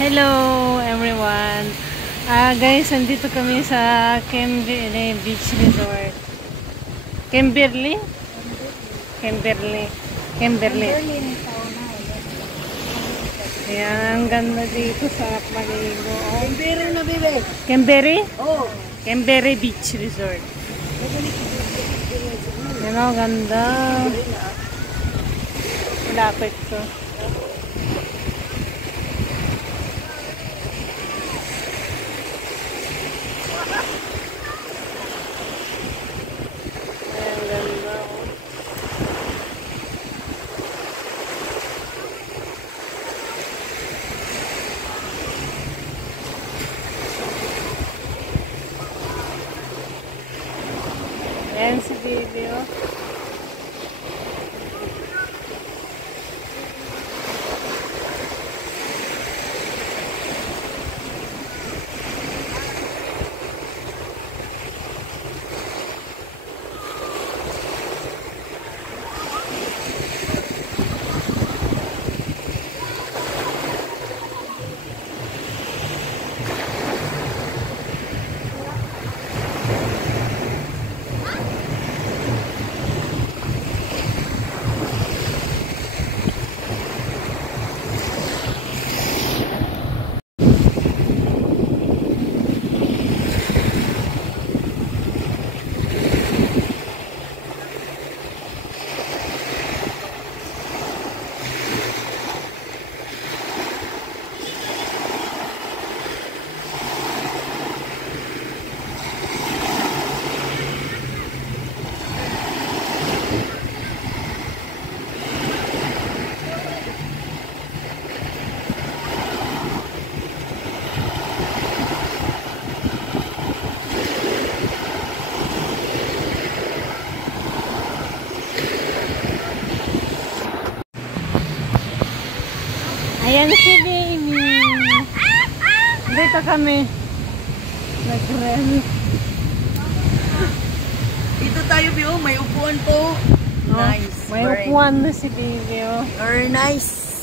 Hello everyone. Guys, nandito kami sa Kimberley Beach Resort. Kimberley. Ayan, ang ganda dito sa maligo. Kimberley na bebe. Kimberley? Oh. Kimberley Beach Resort. Ayan o, ganda. Malapit ko. Ayan si Bibi, oh. Ayan si Baby. Dito kami. Nag-rel. Dito tayo, Bio. May upuan po. Nice. May upuan na si Baby, oh. Very nice.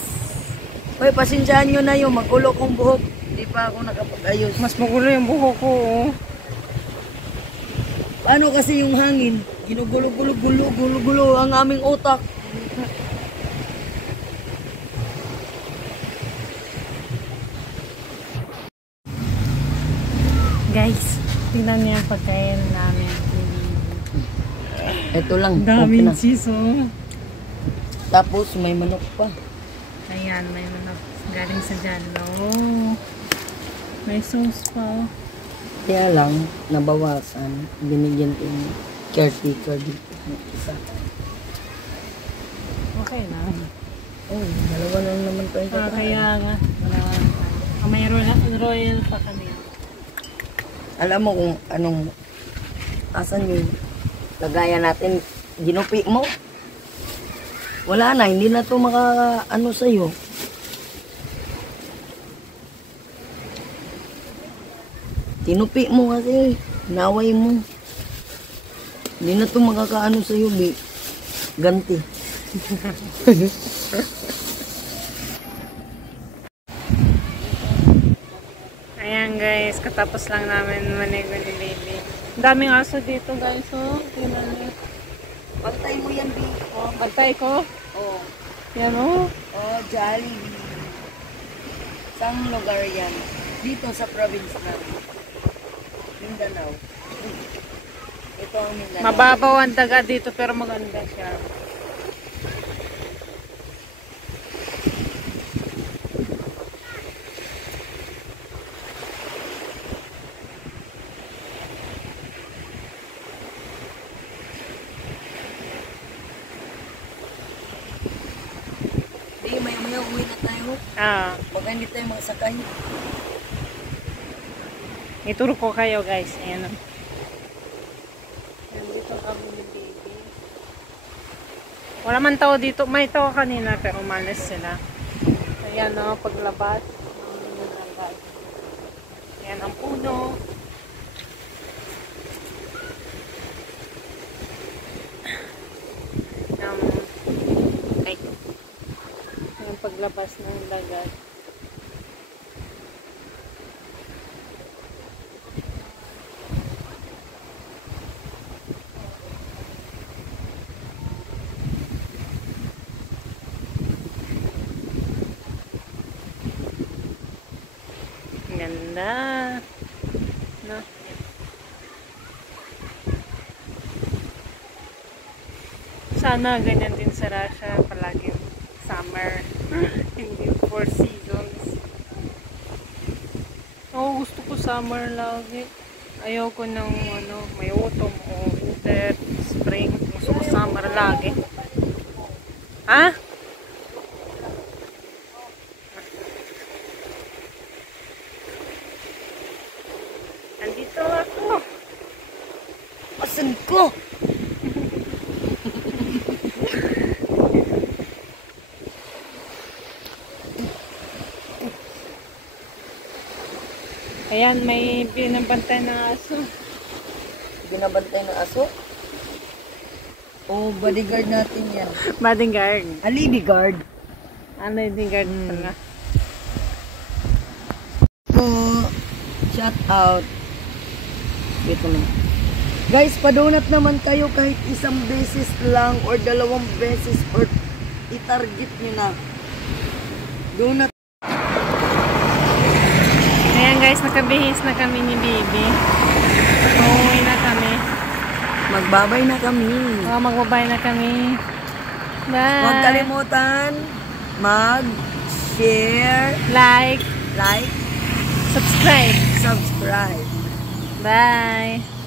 Hoy, pasensyahan nyo na yung magulo kong buhok. Hindi pa ako nakapag-ayos. Mas magulo yung buhok ko, oh. Paano kasi yung hangin? Ginugulo-gulo ang aming utak. Guys, tingnan niyo yung pagkain namin. Ito lang. Daming Okay cheese, oh. Tapos may manok pa. Ayan, may manok galing sa Jalo. May sauce pa, oh. Kaya lang, nabawasan. Binigyan ko yung caretaker dito. Isa. Okay na. Oh, dalawa lang naman tayo. Kaya nga. May royal pa kami. Alam mo kung anong asan yung lagayan natin, ginupi mo? Wala na, hindi na to ano sa'yo. Tinupi mo kasi, naway mo. Hindi na to makakaano sa'yo, ganti. Ayan guys, katapos lang namin manigo ni Baby. Ang daming aso dito guys, oh. Tingnan niyo. Pantay mo yan, Bi. Oh, bantay ko. Oh. Yan, oh. Oh, Jollibee. Saan lugar yan? Dito sa province namin. Mindanao. Ito ang Mindanao. Mababaw ang daga dito pero maganda siya. Maya uwi na tayo. Baka hindi tayo makasakay. Ituro ko kayo guys. Ayan, oh. Nandito kami ni Baby. Wala man tao dito. May tao kanina pero umalis sila. Ayan, oh, paglabas. Ayan ang puno. Yung paglabas ng dagat. Ganda. No? Sana ganyan din sa Russia. Palagi summer. Hindi 4 seasons. Oo, gusto ko summer lagi. Ayoko ng may autumn o winter, spring. Gusto ko summer lagi. Ha? Andito ako. Asan ko? Ayan, may binabantay na aso. Binabantay ng aso? Oh, bodyguard natin yan. Bodyguard. Alibi guard. Ano yung bodyguard pala? So, shout out. Wait naman. Guys, padonat naman kayo kahit isang beses lang or 2 beses or i-target nyo na. Donut. Ayan guys, nakabihis na kami ni Bibi. Uuwi na kami. Magbabay na kami. Magbabay na kami. Bye! Huwag kalimutan mag-share, Like, like, subscribe. subscribe. Bye!